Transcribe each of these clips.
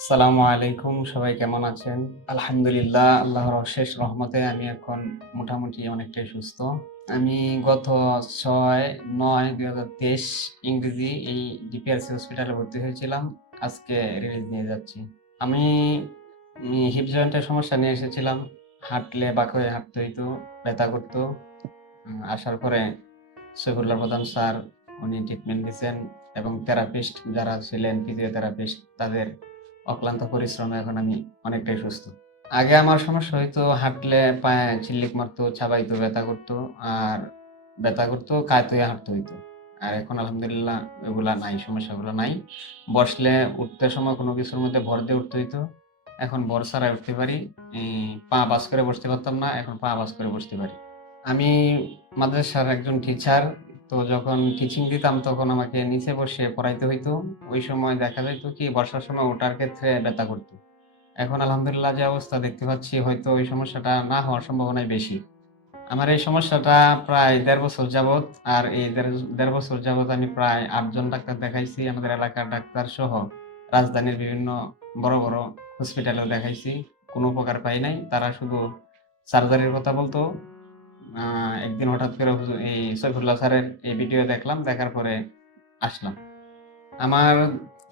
আসসালামু আলাইকুম, সবাই কেমন আছেন? আলহামদুলিল্লাহ, আল্লাহর অশেষ রহমতে আমি এখন মোটামুটি অনেকটাই সুস্থ। আমি গত ছয়, নয়, দুই হাজার তেইশ ইংরেজি এই ডিপিআরসি হসপিটালে ভর্তি হয়েছিলাম। আজকে রিলিজ নিয়ে যাচ্ছি। আমি হিপ জয়েন্টের সমস্যা নিয়ে এসেছিলাম। হাঁটলে বাঁক হাঁটতে হইতো, ব্যথা করতো। আসার পরে সৈফুল্লাহ প্রধান স্যার উনি ট্রিটমেন্ট দিয়েছেন এবং থেরাপিস্ট যারা ছিলেন ফিজিওথেরাপিস্ট তাদের অক্লান্ত পরিশ্রমে এখন আমি অনেকটাই সুস্থ। আগে আমার সমস্যা হয়তো হাঁটলে পায়ে চিল্লিক মারতো চাবাইতো ব্যথা করতো, আর ব্যথা করতো কায়ত হাঁটতে হইতো। আর এখন আলহামদুলিল্লাহ এগুলা নাই, সমস্যাগুলো নাই। বসলে উঠতে সময় কোনো কিছুর মধ্যে ভর দিয়ে উঠতে হইতো। এখন ভর ছাড়াই উঠতে পারি। পা বাস করে বসতে পারতাম না, এখন পা বাস করে বসতে পারি। আমি মাদ্রাসার একজন টিচার তো যখন টিচিং দিতাম, তখন আমাকে নিচে বসে পড়াইতে হইতো। ওই সময় দেখা যাইতো কি, বর্ষার সময় ওটার ক্ষেত্রে ব্যথা করতো। এখন আলহামদুলিল্লাহ যে অবস্থা দেখতে পাচ্ছি, হয়তো ওই সমস্যাটা না হওয়ার সম্ভাবনাই বেশি। আমার এই সমস্যাটা প্রায় দেড় বছর যাবত আর এই দেড় বছর যাবত আমি প্রায় আটজন ডাক্তার দেখাইছি, আমাদের এলাকার ডাক্তার সহ রাজধানীর বিভিন্ন বড় বড় হসপিটালেও দেখাইছি। কোনো উপকার পাই নাই, তারা শুধু সার্জারির কথা বলতো। একদিন হঠাৎ করে এই সৈফুল্লাহ স্যারের এই ভিডিও দেখলাম, দেখার পরে আসলাম। আমার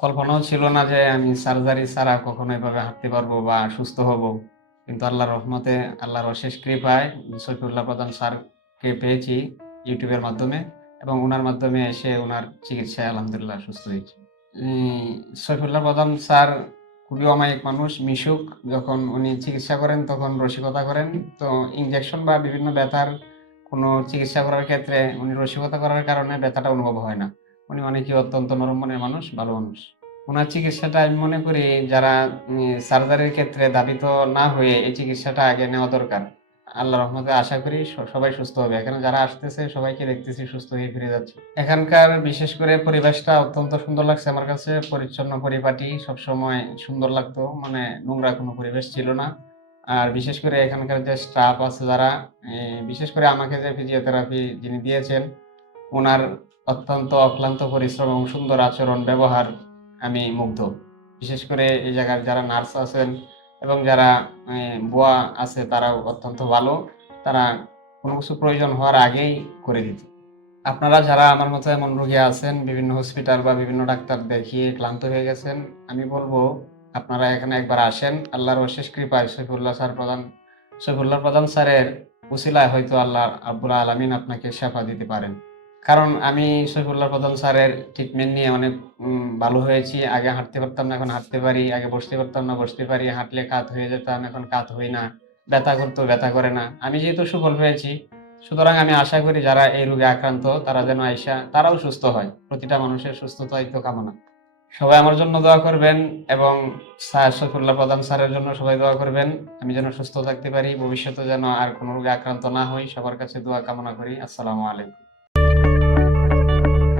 কল্পনাও ছিল না যে আমি সার্জারি ছাড়া কখনো এভাবে হাঁটতে পারব বা সুস্থ হব। কিন্তু আল্লাহর রহমতে, আল্লাহর অশেষ কৃপায় সৈফুল্লাহ প্রধান স্যারকে পেয়েছি ইউটিউবের মাধ্যমে এবং ওনার মাধ্যমে এসে ওনার চিকিৎসায় আলহামদুলিল্লাহ সুস্থ হয়েছি। সৈফুল্লাহ প্রধান স্যার খুবই অমায়িক মানুষ, মিশুক। যখন উনি চিকিৎসা করেন, তখন রসিকতা করেন। তো ইঞ্জেকশন বা বিভিন্ন ব্যথার কোনো চিকিৎসা করার ক্ষেত্রে উনি রসিকতা করার কারণে ব্যথাটা অনুভব হয় না। উনি অনেকই অত্যন্ত নরম মনের মানুষ, ভালো মানুষ। ওনার চিকিৎসাটা আমি মনে করি, যারা সার্জারির ক্ষেত্রে দাবিত না হয়ে এই চিকিৎসাটা আগে নেওয়া দরকার। আল্লাহ রহমতে আশা করি সবাই সুস্থ হবে। এখানে যারা আসতেছে, সবাইকে দেখতেছি, সুস্থ হয়ে ফিরে যাচ্ছে। এখানকার বিশেষ করে পরিবেশটা অত্যন্ত সুন্দর লাগছে। আমার কাছে পরিচ্ছন্ন পরিপাটি সবসময় সুন্দর লাগতো। মানে নোংরা কোনো পরিবেশ ছিল না। আর বিশেষ করে এখানকার যে স্টাফ আছে যারা বিশেষ করে আমাকে যে ফিজিওথেরাপি যিনি দিয়েছেন, ওনার অত্যন্ত অক্লান্ত পরিশ্রম এবং সুন্দর আচরণ, ব্যবহার আমি মুগ্ধ। বিশেষ করে এই জায়গার যারা নার্স আছেন এবং যারা বুয়া আছে তারাও অত্যন্ত ভালো। তারা কোনো কিছু প্রয়োজন হওয়ার আগেই করে দিত। আপনারা যারা আমার মতো এমন রোগী আছেন, বিভিন্ন হসপিটাল বা বিভিন্ন ডাক্তার দেখিয়ে ক্লান্ত হয়ে গেছেন, আমি বলব আপনারা এখানে একবার আসেন। আল্লাহর অশেষ কৃপায় সৈফুল্লাহ স্যার প্রধান, সৈফুল্লাহ প্রধান স্যারের উসিলায় হয়তো আল্লাহ আব্বুল আলমিন আপনাকে সেফা দিতে পারেন। কারণ আমি সৈফুল্লাহ প্রধান স্যারের ট্রিটমেন্ট নিয়ে অনেক ভালো হয়েছি। আগে হাঁটতে পারতাম না, এখন হাঁটতে পারি। আগে বসতে পারতাম না, বসতে পারি। হাঁটলে কাত হয়ে যেতাম, এখন কাত হই না। ব্যথা করতো, ব্যথা করে না। আমি যেহেতু সুফল হয়েছি, সুতরাং আমি আশা করি যারা এই রোগে আক্রান্ত, তারা যেন আইসা, তারাও সুস্থ হয়। প্রতিটা মানুষের সুস্থতাই তো কামনা। সবাই আমার জন্য দোয়া করবেন এবং স্যার সৈফুল্লাহ প্রধান স্যারের জন্য সবাই দোয়া করবেন। আমি যেন সুস্থ থাকতে পারি, ভবিষ্যতে যেন আর কোনো রোগে আক্রান্ত না হই। সবার কাছে দোয়া কামনা করি। আসসালামু আলাইকুম।